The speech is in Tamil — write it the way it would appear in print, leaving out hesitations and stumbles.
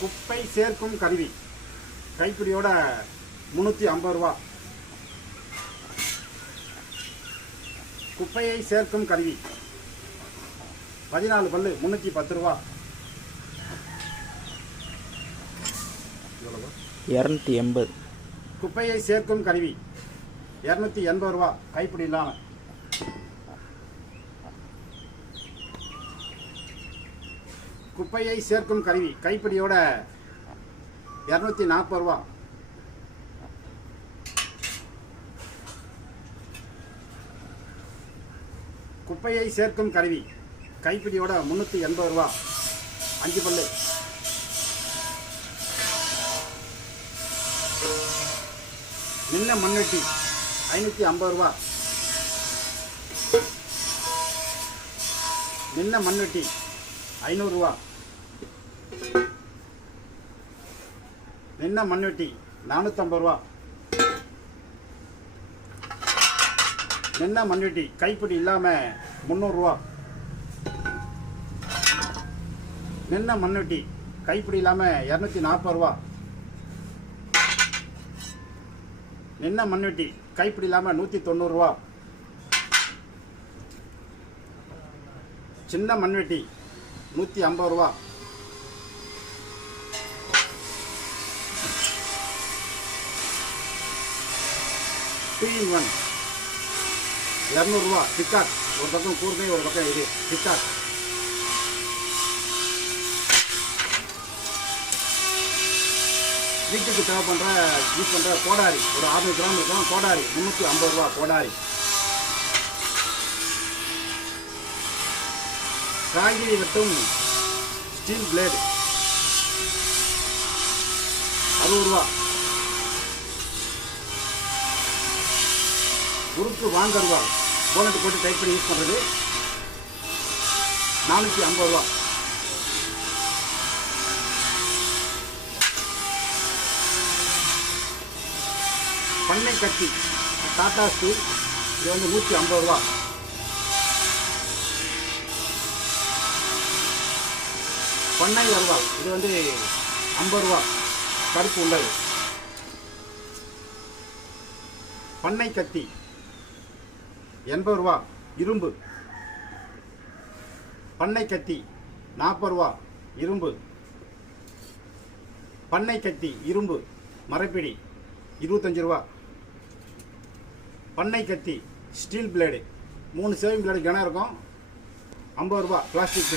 குப்பை சேர்க்கும் கருவி கைப்பிடியோட 350 ரூபா. குப்பையை சேர்க்கும் கருவி 14 பல்லு 310 ரூபா. 280. குப்பையை சேர்க்கும் கருவி 280 ரூபா கைப்பிடி இல்லாம. குப்பையை சேர்க்கும் கருவி கைப்பிடியோட 240 ரூபா. குப்பையை சேர்க்கும் கருவி கைப்பிடியோட 380 ரூபா. 5 பல்லு. நின்ன மண்வெட்டி 550 ரூபா. நின்ன மண்வெட்டி 500 ரூபா. நின்ன மண்வெட்டி 450 ரூபா. நின்ன மண்வெட்டி கைப்பிடி இல்லாம 300 ரூபா. நின்ன மண்வெட்டி கைப்பிடி இல்லாம 240 ரூபா. நின்ன மண்வெட்டி கைப்பிடி இல்லாம 190 ரூபா. சின்ன மண்வெட்டி 150 ரூபா. டூ இன் ஒன் 200 ரூபா. பிக்காக் ஒரு பக்கம் கூர்மை ஒரு பக்கம் இது பிக்காக். வீட்டுக்கு தேவைப்படுற யூஸ் பண்ணுற கோடாரி ஒரு 600 கிராம் இருக்கும். கோடாரி 350 ரூபா. கோடாரி. காய்கறி வெட்டும் ஸ்டீல் பிளேடு 60 ரூபா. உருக்கு வாங்க ரூபா. போனட்டு போட்டு டைப் பண்ணி யூஸ் பண்ணுறது 450 ரூபா. பண்ணை கத்தி டாடா ஸ்டீல் இது வந்து 150 ரூபா. பண்ணை வருவா இது வந்து 50 ரூபா. கருப்பு உள்ளது. பண்ணை கத்தி 80 ரூபா. இரும்பு. பண்ணை கத்தி 40 ரூபா. இரும்பு. பண்ணை கத்தி இரும்பு மரப்பிடி 25 ரூபா. பண்ணை கத்தி ஸ்டீல் பிளேடு 3 சேவிங் பிளேடு கனம் இருக்கும். 50 ரூபா பிளாஸ்டிக் பிடி.